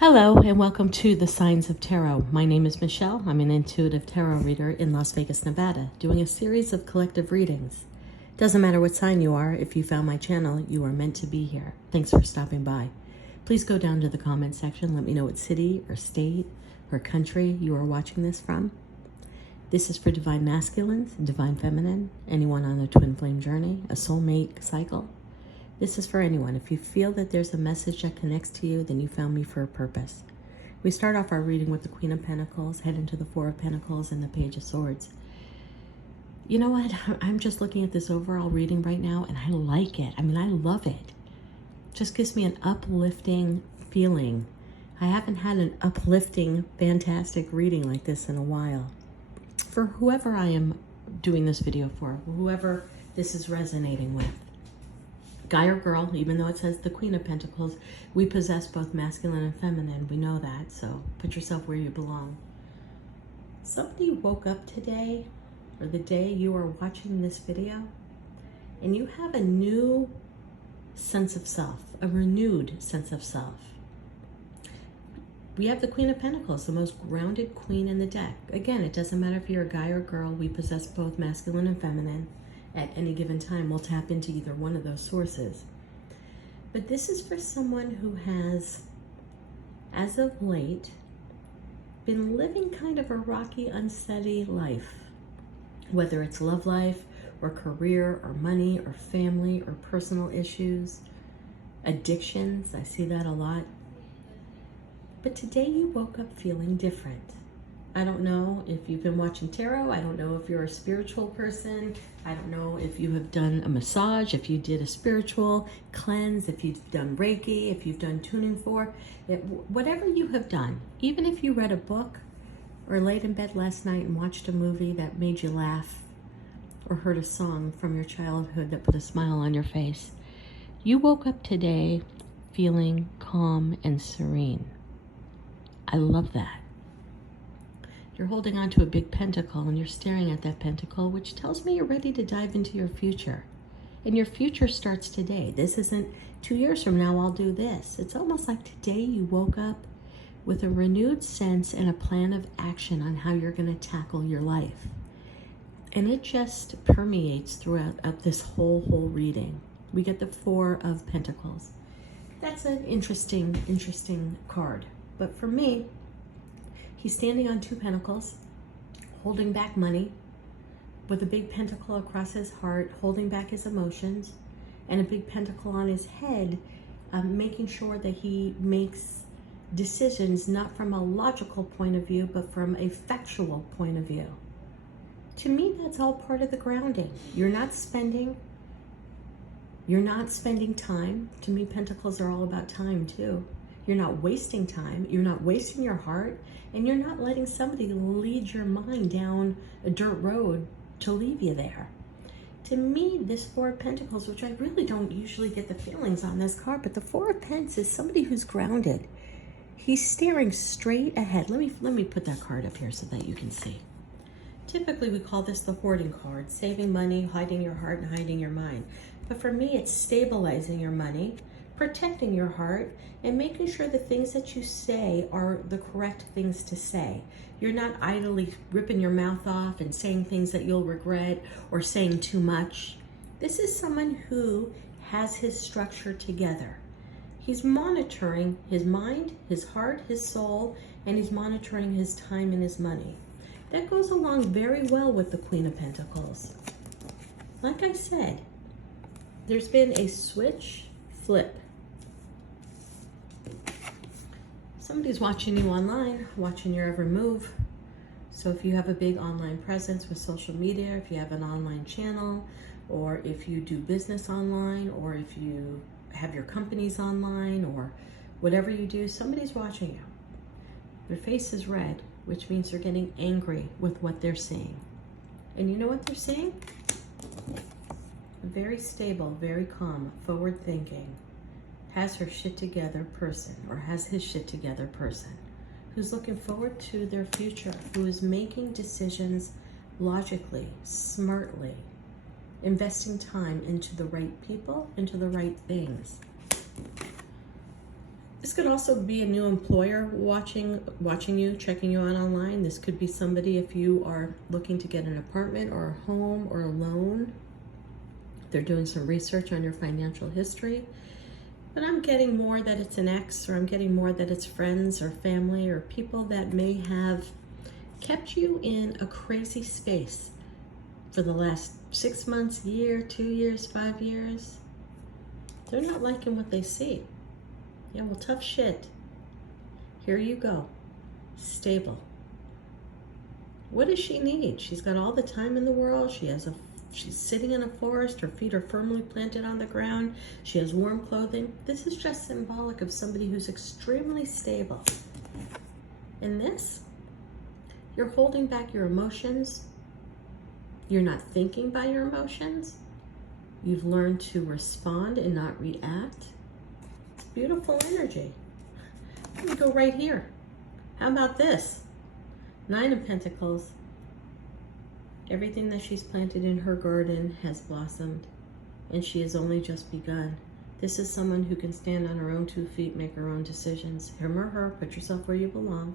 Hello and welcome to the Signs of Tarot. My name is Michelle. I'm an intuitive tarot reader in Las Vegas, Nevada, doing a series of collective readings. Doesn't matter what sign you are, if you found my channel, you are meant to be here. Thanks for stopping by. Please go down to the comment section. Let me know what city or state or country you are watching this from. This is for divine masculines, divine feminine, anyone on a twin flame journey, a soulmate cycle. This is for anyone. If you feel that there's a message that connects to you, then you found me for a purpose. We start off our reading with the Queen of Pentacles, head into the Four of Pentacles and the Page of Swords. You know what? I'm just looking at this overall reading right now, and I like it. I mean, I love it. It just gives me an uplifting feeling. I haven't had an uplifting, fantastic reading like this in a while. For whoever I am doing this video for, whoever this is resonating with. Guy or girl, even though it says the Queen of Pentacles, we possess both masculine and feminine. We know that, so put yourself where you belong. Somebody woke up today, or the day you are watching this video, and you have a new sense of self, a renewed sense of self. We have the Queen of Pentacles, the most grounded queen in the deck. Again, it doesn't matter if you're a guy or girl, we possess both masculine and feminine. At any given time, we'll tap into either one of those sources. But this is for someone who has, as of late, been living kind of a rocky, unsteady life. Whether it's love life, or career, or money, or family, or personal issues, addictions, I see that a lot. But today you woke up feeling different. I don't know if you've been watching tarot. I don't know if you're a spiritual person. I don't know if you have done a massage, if you did a spiritual cleanse, if you've done Reiki, if you've done tuning fork, whatever you have done, even if you read a book or laid in bed last night and watched a movie that made you laugh or heard a song from your childhood that put a smile on your face, you woke up today feeling calm and serene. I love that. You're holding on to a big pentacle and you're staring at that pentacle, which tells me you're ready to dive into your future. And your future starts today. This isn't 2 years from now, I'll do this. It's almost like today you woke up with a renewed sense and a plan of action on how you're going to tackle your life. And it just permeates throughout this whole reading. We get the Four of Pentacles. That's an interesting card. But for me, he's standing on two pentacles, holding back money, with a big pentacle across his heart, holding back his emotions, and a big pentacle on his head, making sure that he makes decisions not from a logical point of view, but from a factual point of view. To me, that's all part of the grounding. You're not spending time. To me, pentacles are all about time too. You're not wasting time, you're not wasting your heart, and you're not letting somebody lead your mind down a dirt road to leave you there. To me, this Four of Pentacles, which I really don't usually get the feelings on this card, but the Four of Pentacles is somebody who's grounded. He's staring straight ahead. Let me put that card up here so that you can see. Typically, we call this the hoarding card, saving money, hiding your heart, and hiding your mind. But for me, it's stabilizing your money, protecting your heart, and making sure the things that you say are the correct things to say. You're not idly ripping your mouth off and saying things that you'll regret or saying too much. This is someone who has his structure together. He's monitoring his mind, his heart, his soul, and he's monitoring his time and his money. That goes along very well with the Queen of Pentacles. Like I said, there's been a switch flip. Somebody's watching you online, watching your every move. So if you have a big online presence with social media, if you have an online channel, or if you do business online, or if you have your companies online, or whatever you do, somebody's watching you. Their face is red, which means they're getting angry with what they're seeing. And you know what they're seeing? A very stable, very calm, forward thinking, has her shit together person, or has his shit together person, who's looking forward to their future, who is making decisions logically, smartly, investing time into the right people, into the right things. This could also be a new employer watching you, checking you out online. This could be somebody if you are looking to get an apartment or a home or a loan. They're doing some research on your financial history. But I'm getting more that it's an ex, or I'm getting more that it's friends or family or people that may have kept you in a crazy space for the last 6 months, year, 2 years, 5 years. They're not liking what they see. Yeah, well, tough shit. Here you go. Stable. What does she need? She's got all the time in the world. She's sitting in a forest. Her feet are firmly planted on the ground. She has warm clothing. This is just symbolic of somebody who's extremely stable. In this, you're holding back your emotions. You're not thinking by your emotions. You've learned to respond and not react. It's beautiful energy. Let me go right here. How about this? 9 of Pentacles. Everything that she's planted in her garden has blossomed, and she has only just begun. This is someone who can stand on her own 2 feet, make her own decisions. Him or her, put yourself where you belong.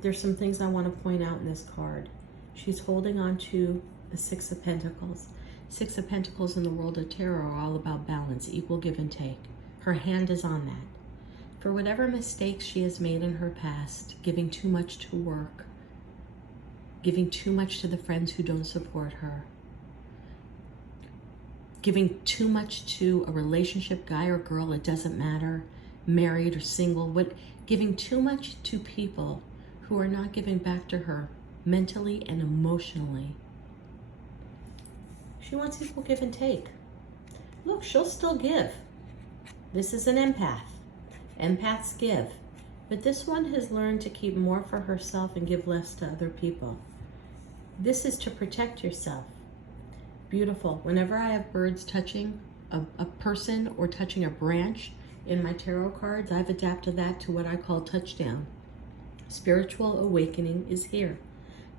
There's some things I want to point out in this card. She's holding on to the 6 of Pentacles. 6 of Pentacles in the world of tarot are all about balance, equal give and take. Her hand is on that. For whatever mistakes she has made in her past, giving too much to work, giving too much to the friends who don't support her, giving too much to a relationship, guy or girl, it doesn't matter, married or single, giving too much to people who are not giving back to her mentally and emotionally. She wants equal give and take. Look, she'll still give. This is an empath. Empaths give. But this one has learned to keep more for herself and give less to other people. This is to protect yourself. Beautiful. Whenever I have birds touching a person or touching a branch in my tarot cards, I've adapted that to what I call touchdown. Spiritual awakening is here.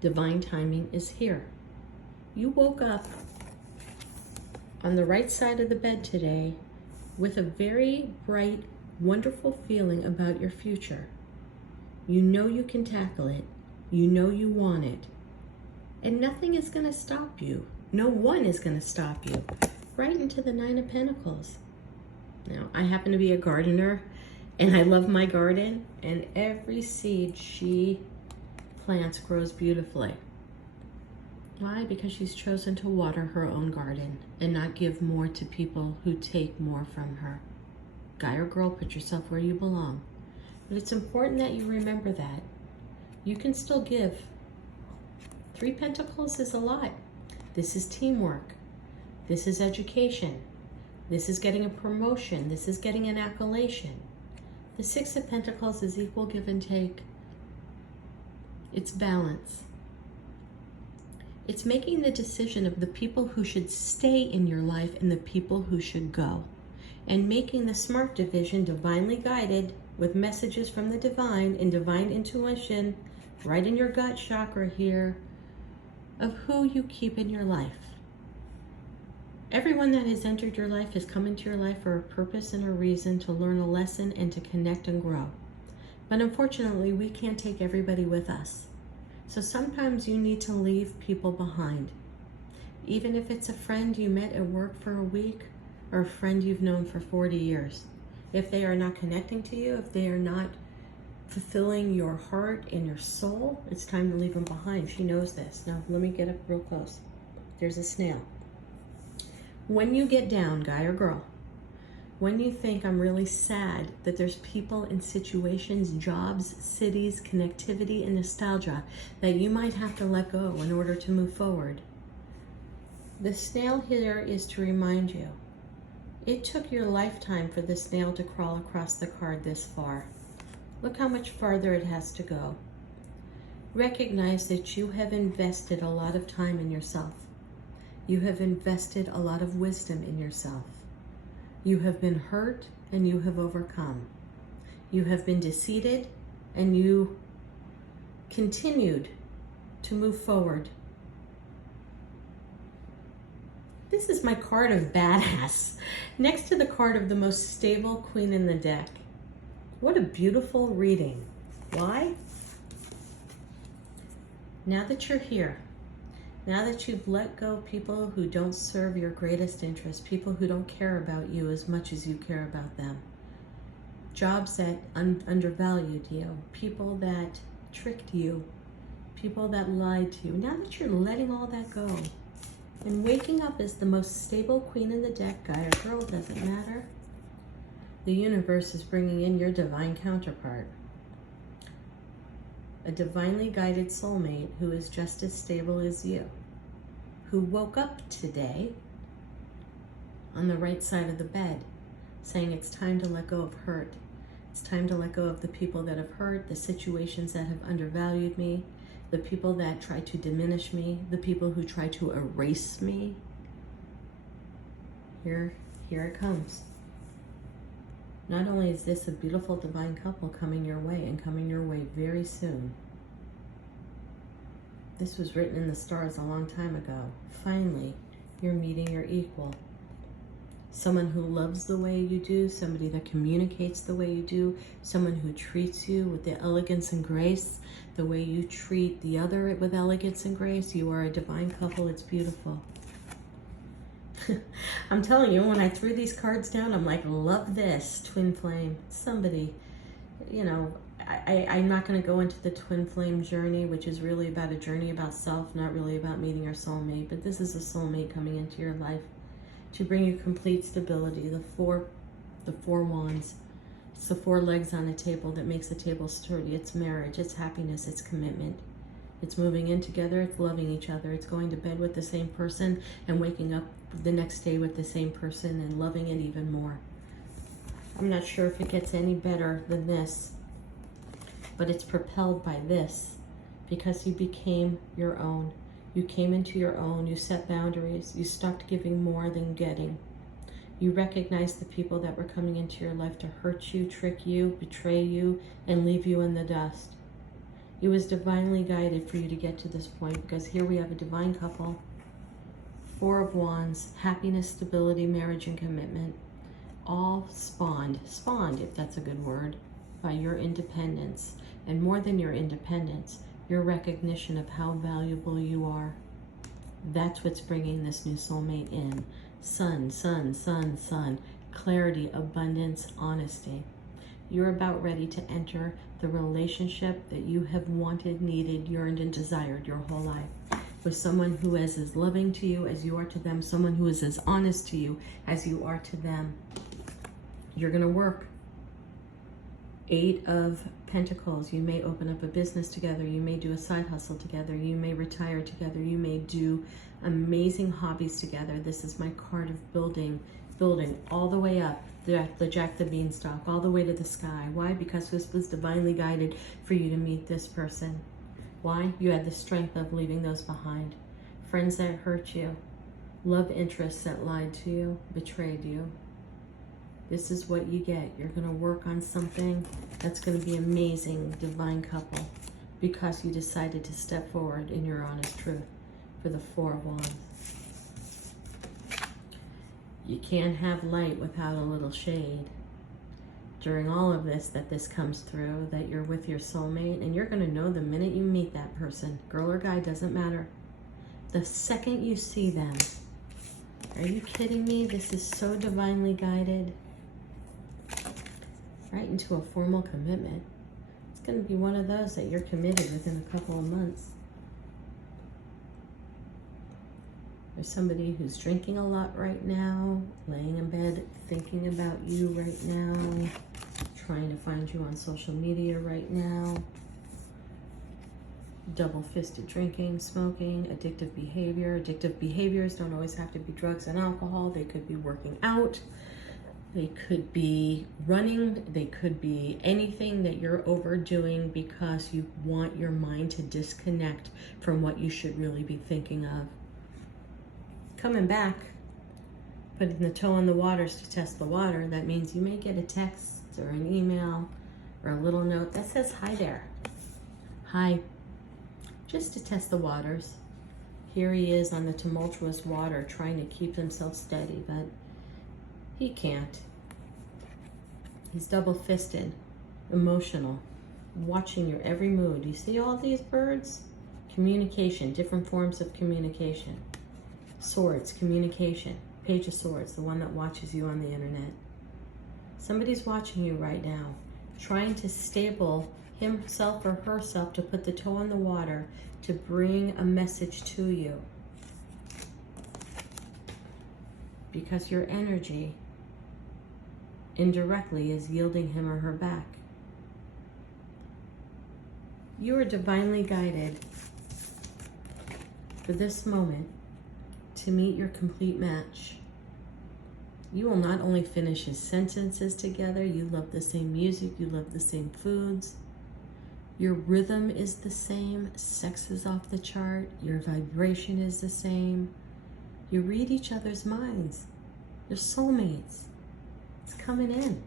Divine timing is here. You woke up on the right side of the bed today with a very bright, wonderful feeling about your future. You know you can tackle it. You know you want it. And nothing is going to stop you. No one is going to stop you. Right into the 9 of Pentacles. Now, I happen to be a gardener, and I love my garden, and every seed she plants grows beautifully. Why? Because she's chosen to water her own garden and not give more to people who take more from her. Guy or girl, put yourself where you belong. But it's important that you remember that. You can still give. 3 Pentacles is a lot. This is teamwork. This is education. This is getting a promotion. This is getting an accolation. The 6 of Pentacles is equal give and take. It's balance. It's making the decision of the people who should stay in your life and the people who should go. And making the smart division, divinely guided with messages from the divine and divine intuition right in your gut chakra here, of who you keep in your life. Everyone that has entered your life has come into your life for a purpose and a reason, to learn a lesson and to connect and grow. But unfortunately, we can't take everybody with us. So sometimes you need to leave people behind. Even if it's a friend you met at work for a week, or a friend you've known for 40 years. If they are not connecting to you, if they are not fulfilling your heart and your soul, it's time to leave them behind. She knows this. Now, let me get up real close. There's a snail. When you get down, guy or girl, when you think I'm really sad that there's people and situations, jobs, cities, connectivity, and nostalgia that you might have to let go in order to move forward, the snail here is to remind you, it took your lifetime for the snail to crawl across the card this far. Look how much farther it has to go. Recognize that you have invested a lot of time in yourself. You have invested a lot of wisdom in yourself. You have been hurt and you have overcome. You have been defeated and you continued to move forward. This is my card of badass, next to the card of the most stable queen in the deck. What a beautiful reading. Why? Now that you're here, now that you've let go of people who don't serve your greatest interest, people who don't care about you as much as you care about them, jobs that undervalued you, people that tricked you, people that lied to you, now that you're letting all that go and waking up as the most stable queen in the deck, guy or girl, doesn't matter, the universe is bringing in your divine counterpart. A divinely guided soulmate who is just as stable as you, who woke up today on the right side of the bed, saying it's time to let go of hurt. It's time to let go of the people that have hurt, the situations that have undervalued me, the people that try to diminish me, the people who try to erase me. Here it comes. Not only is this a beautiful divine couple coming your way and coming your way very soon. This was written in the stars a long time ago. Finally, you're meeting your equal. Someone who loves the way you do, somebody that communicates the way you do, someone who treats you with the elegance and grace, the way you treat the other with elegance and grace. You are a divine couple. It's beautiful. I'm telling you, when I threw these cards down, I'm like, love this, twin flame. Somebody, you know, I'm not going to go into the twin flame journey, which is really about a journey about self, not really about meeting your soulmate. But this is a soulmate coming into your life to bring you complete stability. The four wands. It's the four legs on a table that makes the table sturdy. It's marriage, it's happiness, it's commitment. It's moving in together, it's loving each other. It's going to bed with the same person and waking up the next day with the same person and loving it even more. I'm not sure if it gets any better than this, but it's propelled by this because you became your own. You came into your own, you set boundaries, you stopped giving more than getting. You recognized the people that were coming into your life to hurt you, trick you, betray you, and leave you in the dust. It was divinely guided for you to get to this point because here we have a divine couple, Four of Wands, happiness, stability, marriage, and commitment, all spawned, if that's a good word, by your independence. And more than your independence, your recognition of how valuable you are. That's what's bringing this new soulmate in. Sun, sun, sun, sun. Clarity, abundance, honesty. You're about ready to enter the relationship that you have wanted, needed, yearned, and desired your whole life. With someone who is as loving to you as you are to them. Someone who is as honest to you as you are to them. You're going to work. 8 of Pentacles. You may open up a business together. You may do a side hustle together. You may retire together. You may do amazing hobbies together. This is my card of building all the way up, the Jack the Beanstalk, all the way to the sky. Why? Because this was divinely guided for you to meet this person. Why? You had the strength of leaving those behind. Friends that hurt you, love interests that lied to you, betrayed you. This is what you get. You're going to work on something that's going to be amazing, divine couple, because you decided to step forward in your honest truth for the Four of Wands. You can't have light without a little shade. During all of this, that this comes through, that you're with your soulmate, and you're going to know the minute you meet that person, girl or guy, doesn't matter. The second you see them. Are you kidding me? This is so divinely guided. Right into a formal commitment. It's going to be one of those that you're committed within a couple of months. There's somebody who's drinking a lot right now, laying in bed thinking about you right now, trying to find you on social media right now. Double-fisted drinking, smoking, addictive behavior. Addictive behaviors don't always have to be drugs and alcohol. They could be working out. They could be running. They could be anything that you're overdoing because you want your mind to disconnect from what you should really be thinking of. Coming back, putting the toe in the waters to test the water. That means you may get a text or an email or a little note that says, hi there. Hi. Just to test the waters. Here he is on the tumultuous water trying to keep himself steady, but he can't. He's double-fisted. emotional, watching your every mood. You see all these birds? Communication, different forms of communication. Swords, communication. Page of Swords, the one that watches you on the internet. Somebody's watching you right now, trying to stable himself or herself to put the toe in the water to bring a message to you. Because your energy indirectly is yielding him or her back. You are divinely guided for this moment to meet your complete match. You will not only finish his sentences together, you love the same music, you love the same foods, your rhythm is the same, sex is off the chart, your vibration is the same. You read each other's minds. You're soulmates. It's coming in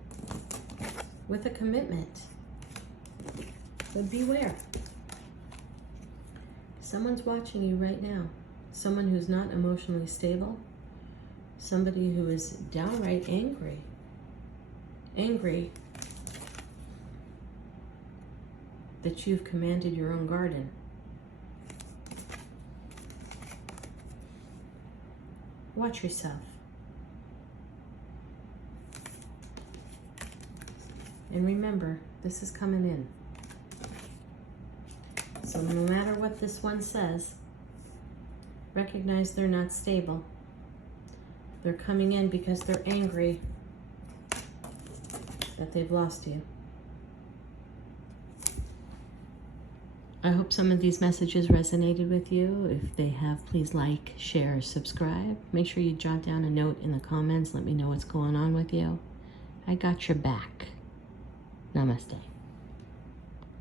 with a commitment. But beware. Someone's watching you right now. Someone who's not emotionally stable. Somebody who is downright angry. Angry that you've commanded your own garden. Watch yourself. And remember, this is coming in. So no matter what this one says, recognize they're not stable. They're coming in because they're angry that they've lost you. I hope some of these messages resonated with you. If they have, please like, share, subscribe. Make sure you jot down a note in the comments. Let me know what's going on with you. I got your back. Namaste.